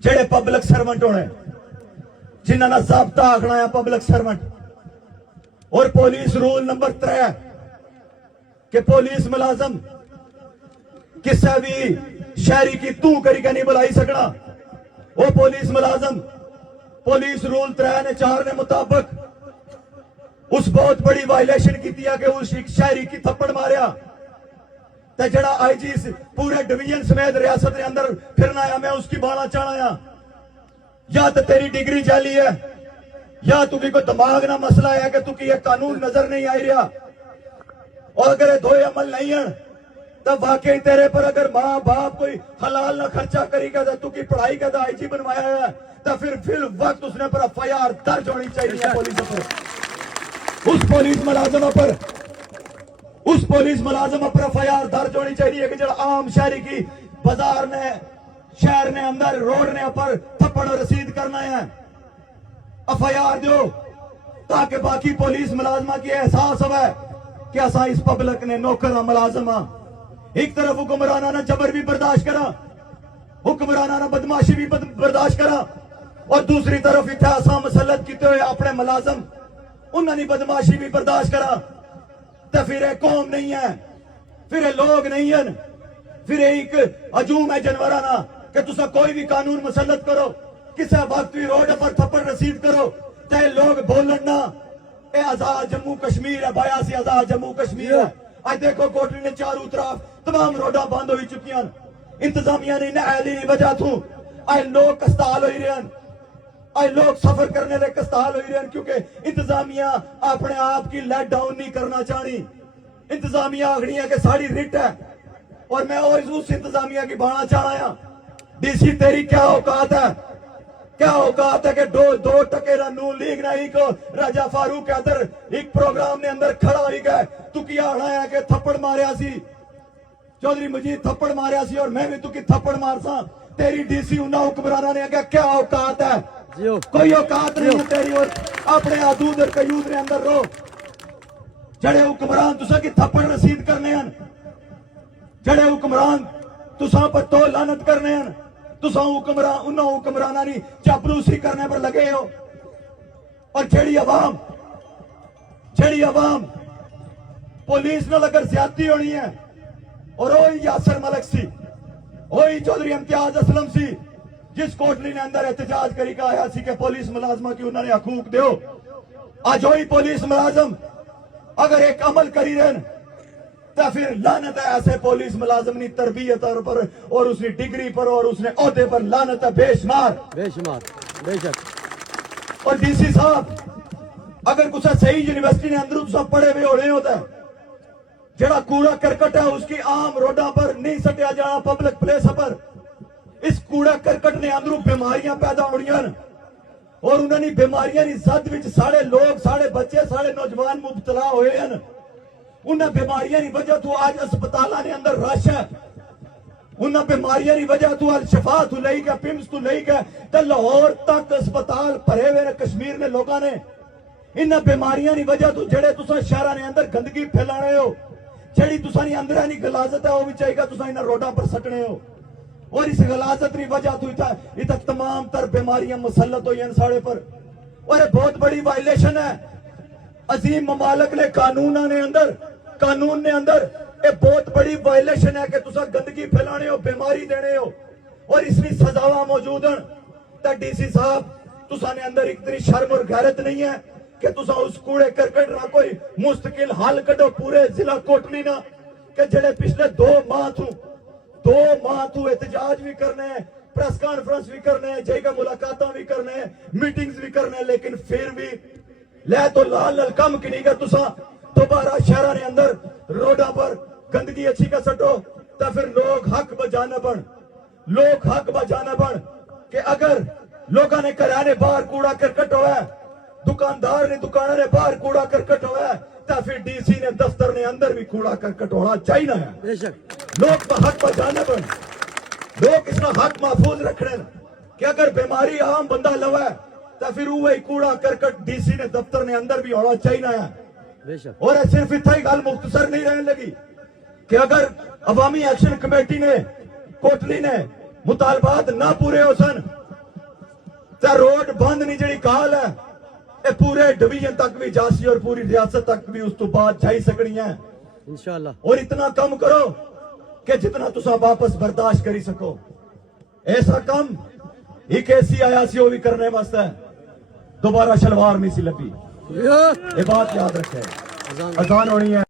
जेड़े public servant होने जिन्होंने ना ज़ाब्ता आखना है पब्लिक सर्वेंट। और पुलिस रूल नंबर 3 कि पुलिस मुलाजम किसी भी शहरी की तू करी के नहीं बुलाई सकना। वो पुलिस मुलाजम पुलिस रूल 3 ने 4 ने मुताबिक उस बहुत बड़ी वायलेशन की कि उस एक शहरी की थप्पड़ मारिया ते जड़ा आईजी पूरे डिवीजन समेत रियासत के अंदर फिरना आया, मैं उसकी बाणा चाहना या तो तेरी डिग्री जाली है या तुझे कोई दिमाग ना मसला है कि तुझे ये कानून नजर नहीं आई रहा। और अगर ये दो अमल नहीं है तो वाकई तेरे पर अगर माँ बाप कोई हलाल ना खर्चा करेगा तो तुझी पढ़ाई का तो आईजी बनवाया है तो फिर वक्त उसने पर एफआईआर दर्ज होनी चाहिए पुलिस पर, उस पुलिस मुलाजम पर एफआईआर दर्ज होनी चाहिए कि जो आम शहरी की बाजार ने शहर ने अंदर रोड ने पर थप्पड़ रसीद करना है एफआईआर दो ताकि बाकी पुलिस मुलाजमा की एहसास हो कि असा इस पब्लिक ने नौकर मुलाजम हाँ। एक तरफ हुक्मराना ना जबर भी बर्दाश्त करा, हुक्मराना ना बदमाशी भी बर्दाश्त करा और दूसरी तरफ इतना असा मसलत किते हुए अपने मुलाजम उन्होंने बदमाशी भी बर्दाश्त करा तो फिर ये कौम नहीं है, फिर ये लोग नहीं है, फिर एक हजूम है जानवराना कि तुसा कोई भी कानून मुसलत करो किसी वक्त भी रोड पर थप्पड़ रसीद करो चाहे लोग बोलन ना ये आजाद जम्मू कश्मीर है, 82 आजाद जम्मू कश्मीर है। आज देखो कोटली ने चारों तरफ तमाम रोडा बंद हो चुकी हैं, इंतजामिया ने नहली नहीं बजा थू, आज लोग कस्ताल हो रहे हैं, आज लोग सफर करने ले कस्ताल हो रहे हैं क्योंकि इंतजामिया अपने आप की लेट डाउन नहीं करना चाहनी। इंतजामिया आखनी है कि साड़ी रिट है और मैं उस इंतजामिया की बाणा चाहना। डीसी तेरी क्या औकात है, क्या औकात है कि दो टके नून लीग ना ही को राजा फारूक के अंदर एक प्रोग्राम ने अंदर खड़ा हो गया तू की आना है कि थप्पड़ मारिया सी चौधरी मजीद थप्पड़ मारिया सी और मैं भी तू की थप्पड़ मार सा। तेरी डीसी उन्ना हुक्मराना ने आगे क्या औकात है, कोई औकात नहीं है तेरी। और अपने आदूद और कयूद ने अंदर रो जड़े हुक्मरान तुसा की थप्पड़ रसीद करने हैं, जड़े हुक्मरान तुसा पर तो लानत करने हैं, तुसा हुक्मरान उन्ना हुक्मराना नहीं चापलूसी करने पर लगे हो। और जेड़ी अवाम पुलिस न अगर ज्यादती होनी है और वही यासर मलिक सी वही चौधरी इम्तियाज असलम सी जिस कोटली ने अंदर एहतजाज करी का आया सी कि पुलिस मुलाजमा की उन्होंने हकूक दो। आज वही पुलिस मुलाजम अगर एक अमल करी रहे तो फिर लानत है ऐसे पुलिस मुलाजम की तरबियत पर और उसकी डिग्री पर और उसने ओहदे पर लानत है बेशुमार बेशक। और डीसी साहब अगर कुछ सही यूनिवर्सिटी ने अंदर तुम पढ़े हुए होने होता है जड़ा कूड़ा करकट है उसकी आम रोडा पर नहीं सटिया जाना पब्लिक प्लेस पर। इस कूड़ा करकट ने अंदरों बीमारियां पैदा हो रही और उन्होंने बीमारियां की जद विच साढ़े लोग साढ़े बच्चे साढ़े नौजवान मुबतला होए हैं। उन्हें बीमारियां की वजह तो आज अस्पतालों के अंदर रश है, उन्हें बीमारियां की वजह तो अल शफा तू लाई गया पिम्स तू लाई गया तो लाहौर तक अस्पताल भरे हुए कश्मीर ने लोगों ने। इन बीमारियां की वजह तो जड़े तुसा शहर ने अंदर गंदगी फैला रहे हो जड़ी तुसानी अंदर नहीं गलाजत है वो भी चाहिए तुसा इन रोडा पर सटने हो और इस गलाजत की वजह तो इतना तमाम तर बीमारियां मुसलत हुई हैं साढ़े पर। और ये बहुत बड़ी वायलेशन है अजीम ममालक ने कानून ने अंदर ये बहुत बड़ी वायलेशन है कि तुसा गंदगी फैलाने हो बीमारी देने हो और इसकी सजावा मौजूद हैं। तो डीसी साहब तुसा ने अंदर इतनी शर्म और गैरत नहीं है कि तुसा उस कूड़े करकट ना कोई मुस्तकिल हल करो पूरे जिला कोटली ना कि जड़े पिछले 2 माह तू एहतजाज भी करने प्रेस कॉन्फ्रेंस भी करने जाएगा मुलाकात भी करने मीटिंग्स भी करने लेकिन फिर भी ले तो लाल कम की नहीं कर तुसा दोबारा शहर ने अंदर रोडा पर गंदगी अच्छी का सटो तो फिर लोग हक बजाने बन कि अगर लोगों ने कराने बाहर कूड़ा करकट होया दुकानदार ने दुकान ने बाहर कूड़ा करकट होया तो फिर डीसी ने दफ्तर ने अंदर भी कूड़ा करकट होना चाहिए है। लोग हक बजाने बन लोग इसका हक महफूज रखने कि अगर बीमारी आम बंदा लवे तो फिर वही कूड़ा करकट डीसी ने दफ्तर ने अंदर भी होना चाहिए है। और सिर्फ इतना ही गल मुख्तसर नहीं रहने लगी कि अगर अवामी एक्शन कमेटी ने कोटली ने मुतालबात ना पूरे हो सन ਤੇ ਰੋਡ ਬੰਦ ਨਹੀਂ ਜਿਹੜੀ ਕਾਲ ਹੈ ਇਹ ਪੂਰੇ ਡਿਵੀਜ਼ਨ ਤੱਕ ਵੀ ਜਾਸੀ ਔਰ ਪੂਰੀ ਰਿਆਸਤ ਤੱਕ ਵੀ ਉਸ ਤੋਂ ਬਾਅਦ ਜਾਈ ਸਕਣੀ ਹੈ इंशाल्लाह। और इतना कम करो कि जितना तुसा वापस बर्दाश्त करी सको। ऐसा कम एक ऐसी आया सी वो भी करने वास्ते दोबारा शलवार में सी लपी। ये बात याद रखे। अजान होनी है।